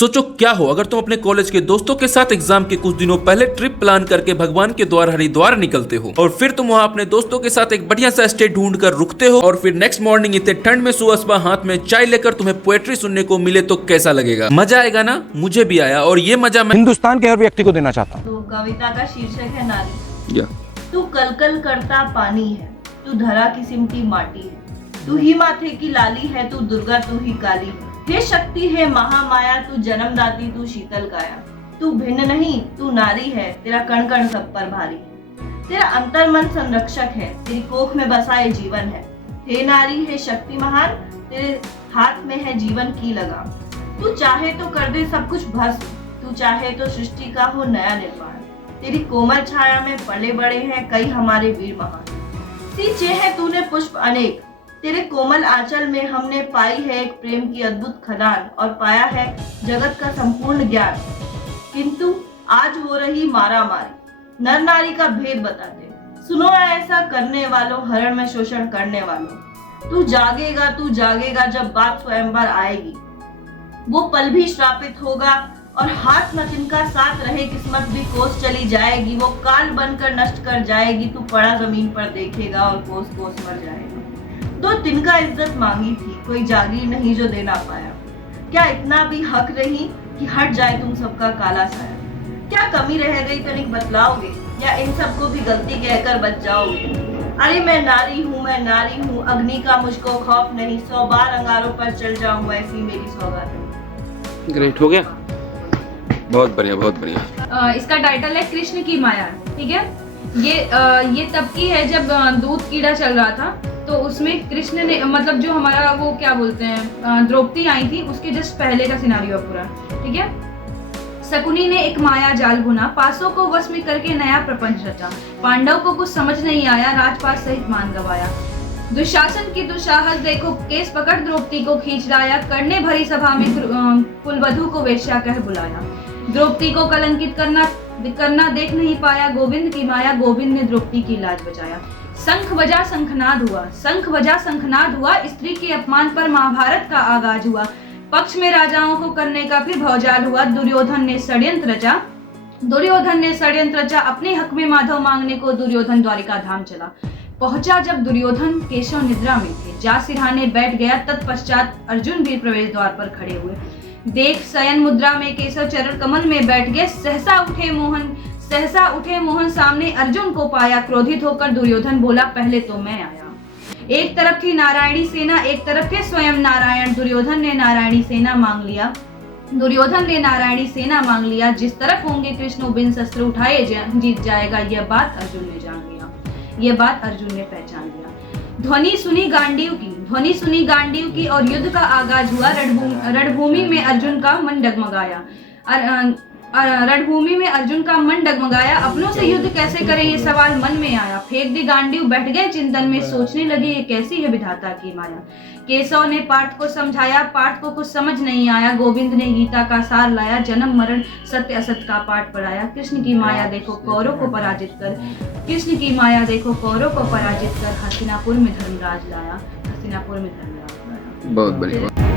सोचो क्या हो अगर तुम अपने कॉलेज के दोस्तों के साथ एग्जाम के कुछ दिनों पहले ट्रिप प्लान करके भगवान के द्वार हरिद्वार निकलते हो और फिर तुम वहाँ अपने दोस्तों के साथ एक बढ़िया सा स्टे ढूंढ कर रुकते हो और फिर नेक्स्ट मॉर्निंग इतने ठंड में सुबह हाथ में चाय लेकर तुम्हें पोएट्री सुनने को मिले तो कैसा लगेगा। मजा आएगा ना। मुझे भी आया और ये मजा मैं हिंदुस्तान के हर व्यक्ति को देना चाहता हूँ। तो कविता का शीर्षक है नारी। तू कलकल करता पानी है, तू धरा की सिमटी माटी है, तू ही माथे की लाली है, तू दुर्गा तू ही काली है। हे शक्ति है महामाया, तू जन्मदाती तू शीतल काया। तू भिन्न नहीं तू नारी है, तेरा कण कण सब पर भारी है। तेरा अंतर मन संरक्षक है, तेरी कोख में बसा ये जीवन है। हे नारी है शक्ति महान, तेरे हाथ में है जीवन की लगाम। तू चाहे तो कर दे सब कुछ भस्म, तू चाहे तो सृष्टि का हो नया निर्माण। तेरी कोमल छाया में पले बड़े हैं कई हमारे वीर महान। सींचे है तूने पुष्प अनेक, तेरे कोमल आंचल में हमने पाई है एक प्रेम की अद्भुत खदान और पाया है जगत का संपूर्ण ज्ञान। किंतु आज हो रही मारा मारी, नर नारी का भेद बताते। सुनो ऐसा करने वालों, हरण में शोषण करने वालों। तू जागेगा जब बात स्वयंवर आएगी। वो पल भी श्रापित होगा और हाथ न जिनका साथ रहे, किस्मत भी कोस चली जाएगी। वो काल बनकर नष्ट कर जाएगी, तू पड़ा जमीन पर देखेगा और कोस कोस मर जाएगा। दो तिनका इज्जत मांगी थी, कोई जागीर नहीं जो दे ना पाया। क्या इतना भी हक नहीं कि हट जाए तुम सबका काला साया? क्या कमी रह गई तनिक बतलाओगे, या इन सबको भी गलती कहकर बच जाओगे? अरे मैं नारी हूँ, अग्नि का मुझको खौफ नहीं। 100 बार अंगारों पर चल जाऊं, ऐसी मेरी सौगात। ग्रेट हो गया, बहुत बढ़िया। इसका टाइटल है कृष्ण की माया। ठीक है, ये तब की है जब दूध कीड़ा चल रहा था, तो उसमें कृष्ण ने मतलब जो हमारा वो क्या बोलते हैं द्रौपदी आई थी, उसके जस्ट पहले का सिनारियो पूरा। ठीक है, शकुनी ने एक माया जाल बुना, पासों को वश में करके नया प्रपंच रचा। पांडव को कुछ समझ नहीं आया, राजपाट सहित मान गवाया। दुशासन की दुस्साहस देखो, केस पकड़ द्रौपदी को खींच लाया। करने भरी सभा में कुलवधू को वेश्या कह बुलाया। द्रौपदी को कलंकित करना देख नहीं पाया, गोविंद की माया, गोविंद ने द्रौपदी की लाज बचाया। शंख बजा शंखनाद हुआ, स्त्री के अपमान पर महाभारत का आगाज हुआ। पक्ष में राजाओं को करने का फिर भौजाल हुआ। दुर्योधन ने षड्यंत्र रचा, अपने हक में माधव मांगने को दुर्योधन द्वारिका धाम चला। पहुंचा जब दुर्योधन, केशव निद्रा में थे, जा सिरहाने बैठ गया। तत्पश्चात अर्जुन भी प्रवेश द्वार पर खड़े हुए। देख शयन मुद्रा में केशव चरण कमल में बैठ गए। सहसा उठे मोहन, सामने अर्जुन को पाया। क्रोधित होकर दुर्योधन बोला, पहले तो मैं आया। एक तरफ थी नारायणी सेना, एक तरफ थे स्वयं नारायण। दुर्योधन ने नारायणी सेना मांग लिया। जिस तरफ होंगे कृष्ण बिन शस्त्र उठाए जीत जाएगा, यह बात अर्जुन ने पहचान लिया। ध्वनि सुनी गांडीव की और युद्ध का आगाज हुआ। रणभूमि में अर्जुन का मन डगमगाया। अपनों से युद्ध कैसे करें, ये सवाल मन में आया। फेंक दी गांडीव, बैठ गए चिंतन में, सोचने लगे ये कैसी है विधाता की माया। केशव ने पार्थ को समझाया, पार्थ को कुछ समझ नहीं आया। गोविंद ने गीता का सार लाया, जन्म मरण सत्य असत का पाठ पढ़ाया। कृष्ण की माया देखो कौरव को पराजित कर हस्तिनापुर में धर्मराज लाया। बहुत बढ़िया।